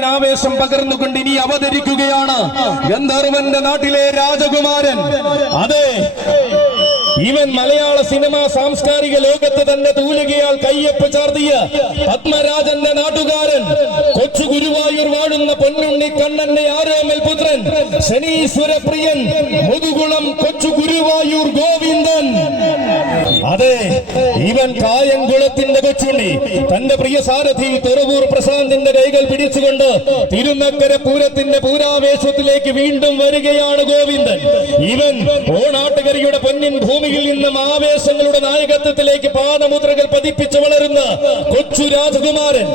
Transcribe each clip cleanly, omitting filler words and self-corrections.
ആവേശം പകർന്നുകൊണ്ട് ഇനി അവതരിക്കുകയാണ് ഗന്ധർവന്റെ നാട്ടിലെ രാജകുമാരൻ. അതെ, ഇവൻ മലയാള സിനിമ സാംസ്കാരിക ലോകത്ത് തന്നെ തൂലികയാൽ കയ്യൊപ്പ് ചാർത്തിയ പത്മരാജന്റെ നാട്ടുകാരൻ, കൊച്ചു ഗുരുവായൂർ വാഴുന്ന പൊന്നുണ്ണി കണ്ണന്റെ ആരോമൽ പുത്രൻ, ശനീശ്വര പ്രിയൻ, മുതുകുളം കൊച്ചു ഗുരുവായൂർ ഗോവിന്ദൻ. അതെ, ഇവൻ കായംകുളത്തിന്റെ കൊച്ചുണ്ണി. തന്റെ പ്രിയ സാരഥി തുറവൂർ പ്രശാന്തിന്റെ കൈകൾ പിടിച്ചുകൊണ്ട് തിരുനക്കര പൂരത്തിന്റെ പൂരാവേശത്തിലേക്ക് വീണ്ടും വരികയാണ് ഗോവിന്ദൻ. ഇവൻ ഓണാട്ടുകരയുടെ പൊന്നിൻ ഭൂമിയിൽ നിന്നും ആവേശങ്ങളുടെ നായകത്വത്തിലേക്ക് പാദമുദ്രകൾ പതിപ്പിച്ചു വളരുന്ന കൊച്ചു രാജകുമാരൻ.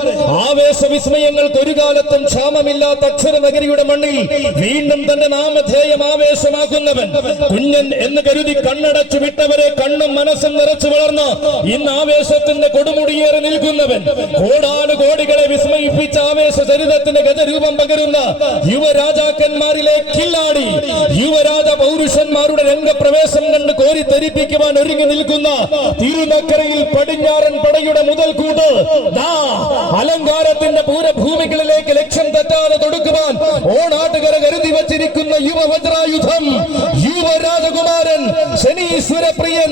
ആവേശ വിസ്മയങ്ങൾക്ക് ഒരു കാലത്തും ക്ഷാമമില്ലാത്ത അക്ഷരനഗരിയുടെ മണ്ണിൽ വീണ്ടും തന്റെ നാമധേയം ആവേശമാക്കുന്നവൻ. കുഞ്ഞൻ എന്ന് കരുതി കണ്ണടച്ചു വിട്ടവരെ കണ്ണും മനസ്സും നിറച്ചു വളർന്ന് ഇന്ന് ആവേശത്തിന്റെ കൊടുമുടിയേറി നിൽക്കുന്നവൻ. കോടാനുകോടികളെ വിസ്മയിപ്പിച്ച ആവേശ ചരിതത്തിന്റെ ഗജരൂപം പകരുന്ന യുവരാജാക്കന്മാരിലെ കില്ലാടി, യുവരാജ പൗരുഷന്മാരുടെ രംഗപ്രവേശം കണ്ട് കോരിത്തെരിപ്പിക്കുവാൻ ഒരുങ്ങി നിൽക്കുന്ന തിരുനക്കരയിൽ പടിഞ്ഞാറൻ പടയുടെ മുതൽക്കൂട്ട് അലങ്കാരത്തിന്റെ പൂരഭൂമികളിലേക്ക് ലക്ഷ്യം തെറ്റാതെ തൊടുക്കുവാൻ ഓണാട്ടുകര കരുതി വച്ചിരിക്കുന്ന യുവവജ്രായുധം, യുവരാജകുമാരൻ, ശനീശ്വര പ്രിയൻ,